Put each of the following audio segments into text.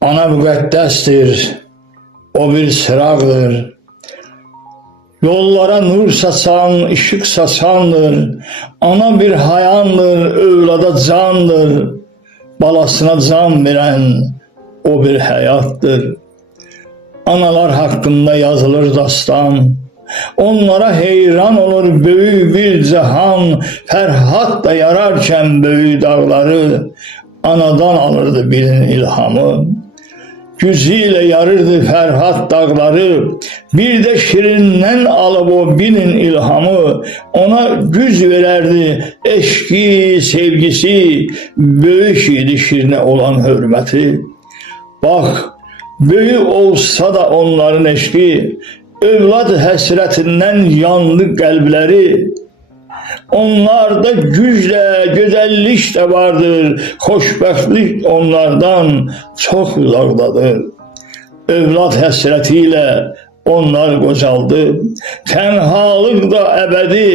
Ana müqəddəsdir, o bir çıraqdır. Yollara nur saçan, ışıq saçandır. Ana bir hayandır, övlada candır. Balasına can verən o bir həyatdır. Analar haqqında yazılır dastan. Onlara heyran olur böyük bir cahan. Fərhad da yararkən böyük dağları anadan alırdı bilin ilhamı. Güzüyle yarırdı Fərhad dağları, bir de Şirindən alıb o binin ilhamı, ona güz verərdi eşki, sevgisi, böyük idi Şirinə olan hörməti. Bax, böyük olsa da onların eşki, övlad həsrətindən yandı qəlbləri. Onlarda güclə, gözəllik də vardır, xoşbəxtlik onlardan çox uzaqdadır. Övlad həsrətiyle onlar qocaldı, tənhalıq da əbədi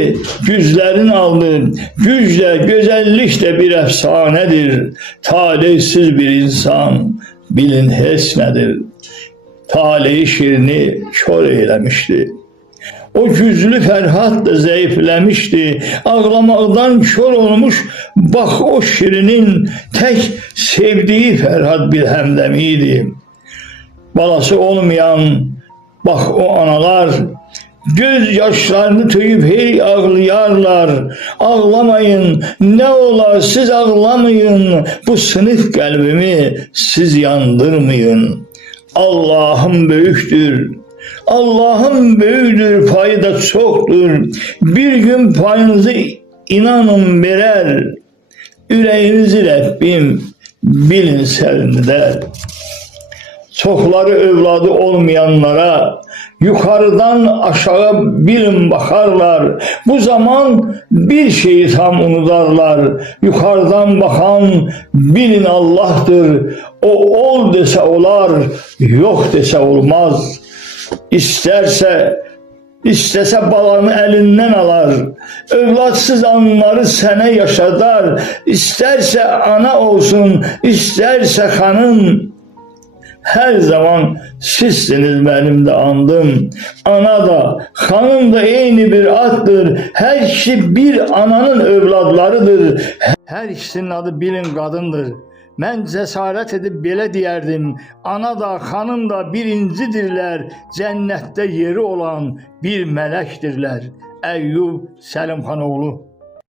güzlərin aldı. Güclə, gözəllik də bir əfsanədir, talihsiz bir insan bilin heç nədir. Taleyi Şirini kör eyləmişdi. O güzlü Fərhad da zəifləmişdi, ağlamaqdan kör olmuş. Bax o Şirinin tək sevdiyi Fərhad bir həmdəmi idi. Balası olmayan, bax o analar göz yaşlarını töyüb hey ağlayarlar. Ağlamayın, ne olar siz ağlamayın, bu sınıf qəlbimi siz yandırmayın. Allah'ım böyüktür, Allah'ım böyüktür, payı da çoktur. Bir gün payınızı inanın verer, ürəyinizi Rəbbim bilin sərindər. Çoxları övladı olmayanlara yukarıdan aşağı bilin bakarlar. Bu zaman bir şeyi tam unudarlar. Yukarıdan bakan bilin Allah'tır. O ol dese olar, yok dese olmaz. İstese balanı elinden alar. Övladsız anları sene yaşadar. İsterse ana olsun, isterse hanım. Her zaman sizsiniz benim de andım. Ana da, hanım da eyni bir addır. Her ikisi bir ananın övladlarıdır. Her ikisinin adı bilin kadındır. Mən cəsarət edib belə deyərdim, ana da, xanım da birincidirlər, cənnətdə yeri olan bir mələkdirlər. Əyyub Səlimxanoğlu.